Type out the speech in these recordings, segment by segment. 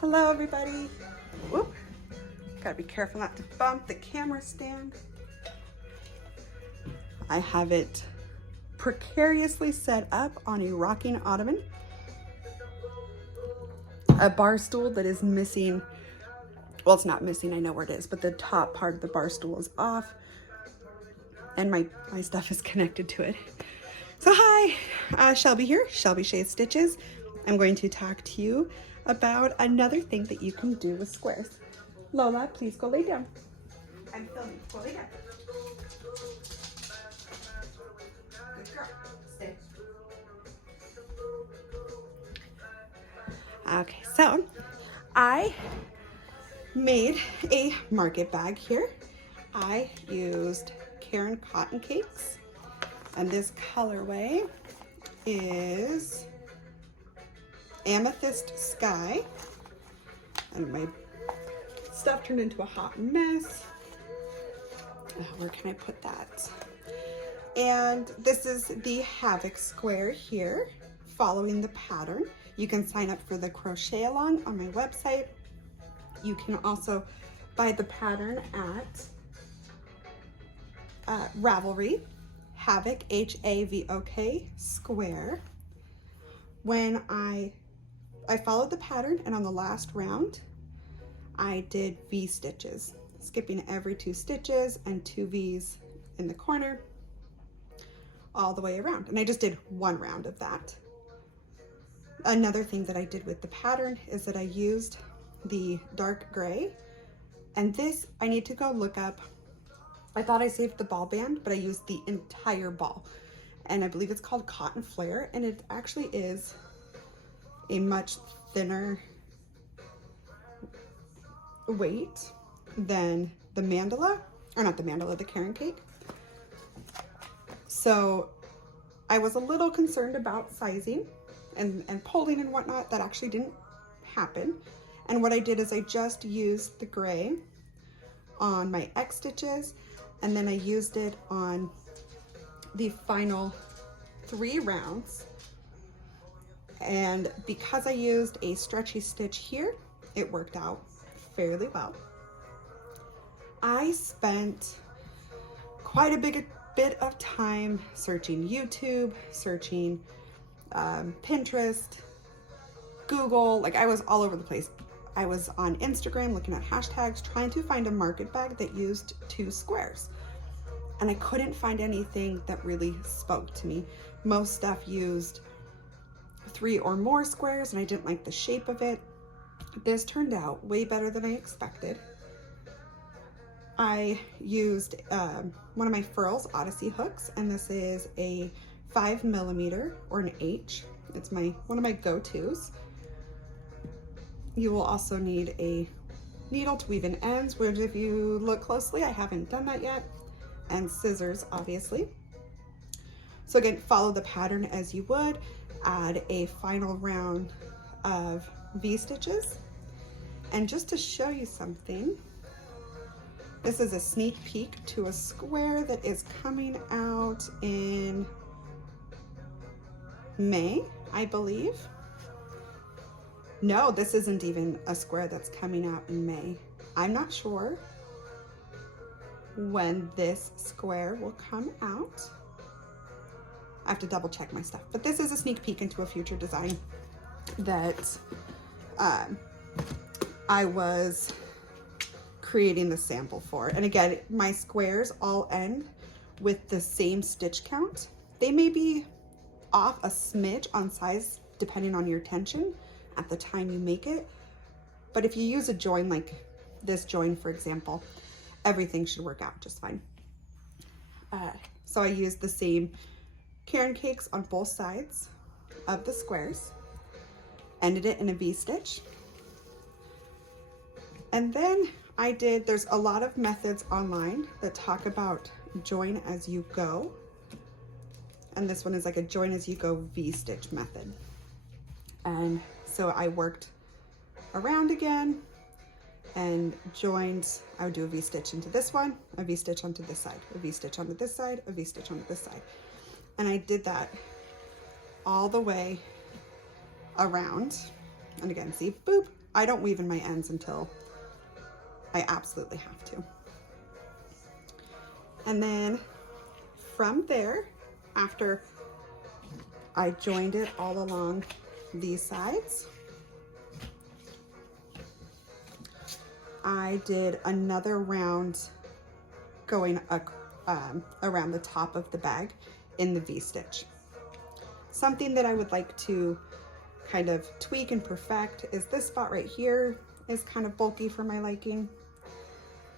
Hello everybody. Whoop. Gotta be careful not to bump the camera stand. I have it precariously set up on a rocking ottoman. A bar stool that is missing, well, it's not missing, I know where it is, but the top part of the bar stool is off and my stuff is connected to it. So hi, Shelby here, Shelby Shades Stitches. I'm going to talk to you about another thing that you can do with squares. Lola, please go lay down. I'm filming, go lay down. Good girl, stay. Okay, so I made a market bag here. I used Karen cotton cakes, and this colorway is Amethyst Sky, and my stuff turned into a hot mess. Where can I put that? And this is the Havok square here, following the pattern. You can sign up for the crochet along on my website. You can also buy the pattern at Ravelry, Havok, H-A-V-O-K, square. When I followed the pattern, and on the last round, I did V stitches, skipping every 2 stitches and 2 V's in the corner all the way around. And I just did 1 round of that. Another thing that I did with the pattern is that I used the dark gray, and this I need to go look up. I thought I saved the ball band, but I used the entire ball, and I believe it's called Cotton Flare, and it actually is a much thinner weight than the mandala, or not the mandala, the Karen cake. So I was a little concerned about sizing and pulling and whatnot. That actually didn't happen. And what I did is I just used the gray on my X stitches, and then I used it on the final 3 rounds. And because I used a stretchy stitch here, it worked out fairly well. I spent quite a bit of time searching YouTube, searching Pinterest, Google, like I was all over the place. I was on Instagram looking at hashtags, trying to find a market bag that used 2 squares. And I couldn't find anything that really spoke to me. Most stuff used 3 or more squares, and I didn't like the shape of it. This turned out way better than I expected. I used one of my Furls Odyssey hooks, and this is a 5mm or an H. It's one of my go-tos. You will also need a needle to weave in ends, which if you look closely, I haven't done that yet, and scissors, obviously. So again, follow the pattern as you would. Add a final round of V stitches. And just to show you something, this is a sneak peek to a square that is coming out in May, I believe. No, this isn't even a square that's coming out in May. I'm not sure when this square will come out. I have to double check my stuff, but this is a sneak peek into a future design that I was creating the sample for. And again, my squares all end with the same stitch count. They may be off a smidge on size depending on your tension at the time you make it, but if you use a join like this join, for example, everything should work out just fine. So I used the same Karen cakes on both sides of the squares, ended it in a V stitch, and then there's a lot of methods online that talk about join as you go, and this one is like a join as you go V stitch method. And so I worked around again and joined. I would do a V stitch into this one, a V stitch onto this side, a V stitch onto this side, a V stitch onto this side. And I did that all the way around. And again, see, boop, I don't weave in my ends until I absolutely have to. And then from there, after I joined it all along these sides, I did another round going around the top of the bag in the V-stitch. Something that I would like to kind of tweak and perfect is this spot right here is kind of bulky for my liking.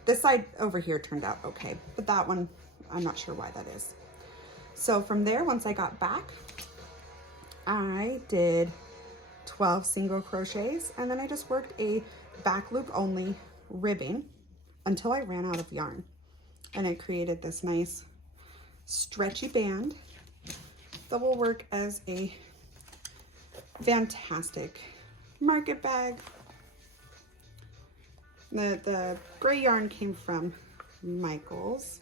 This side over here turned out okay, but that one, I'm not sure why that is. So from there, once I got back, I did 12 single crochets, and then I just worked a back loop only ribbing until I ran out of yarn. And I created this nice stretchy band that will work as a fantastic market bag. The gray yarn came from Michael's.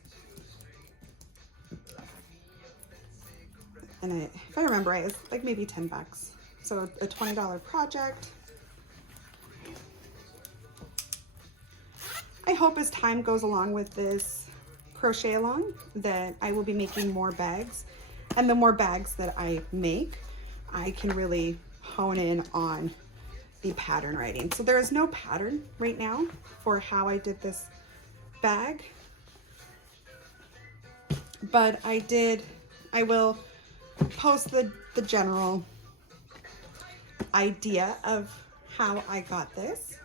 And if I remember right, it's like maybe 10 bucks. So a $20 project. I hope as time goes along with this crochet along that I will be making more bags. And the more bags that I make, I can really hone in on the pattern writing. So there is no pattern right now for how I did this bag, but I will post the general idea of how I got this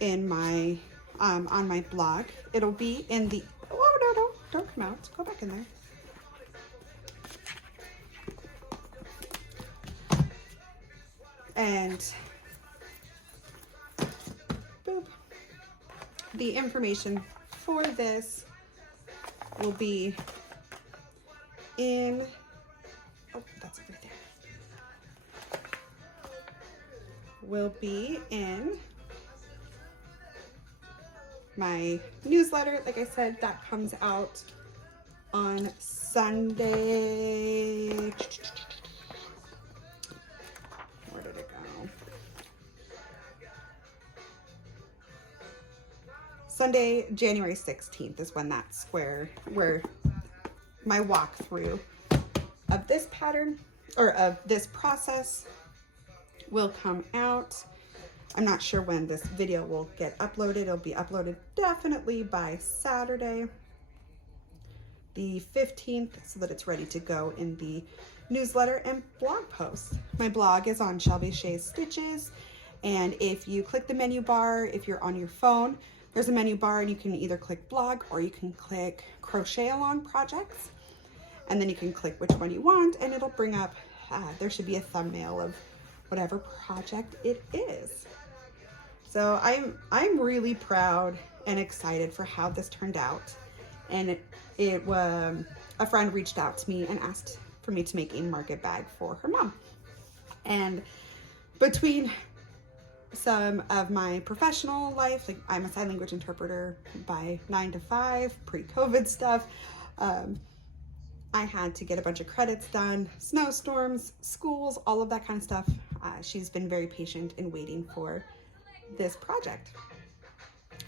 in my on my blog. It'll be in the, oh no, don't come out, go back in there. And boop, the information for this will be in, oh, that's over there, will be in my newsletter. Like I said, that comes out on Sunday. Where did it go? Sunday, January 16th is when that square, where my walkthrough of this pattern or of this process will come out. I'm not sure when this video will get uploaded. It'll be uploaded definitely by Saturday, the 15th, so that it's ready to go in the newsletter and blog post. My blog is on Shelby Shea Stitches, and if you click the menu bar, if you're on your phone, there's a menu bar and you can either click blog or you can click crochet along projects, and then you can click which one you want and it'll bring up, there should be a thumbnail of whatever project it is. So I'm really proud and excited for how this turned out. And a friend reached out to me and asked for me to make a market bag for her mom. And between some of my professional life, like I'm a sign language interpreter by 9 to 5, pre-COVID stuff, I had to get a bunch of credits done, snowstorms, schools, all of that kind of stuff. She's been very patient in waiting for this project.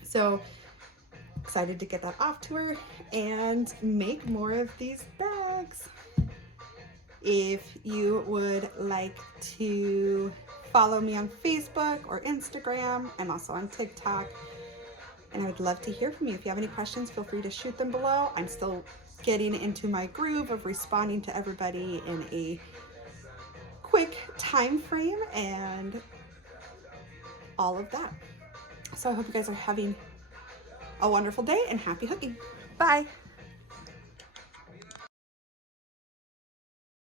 So excited to get that off to her and make more of these bags. If you would like to follow me on Facebook or Instagram, I'm also on TikTok, and I would love to hear from you. If you have any questions, feel free to shoot them below. I'm still getting into my groove of responding to everybody in a quick time frame and all of that. So I hope you guys are having a wonderful day and happy hooking. Bye.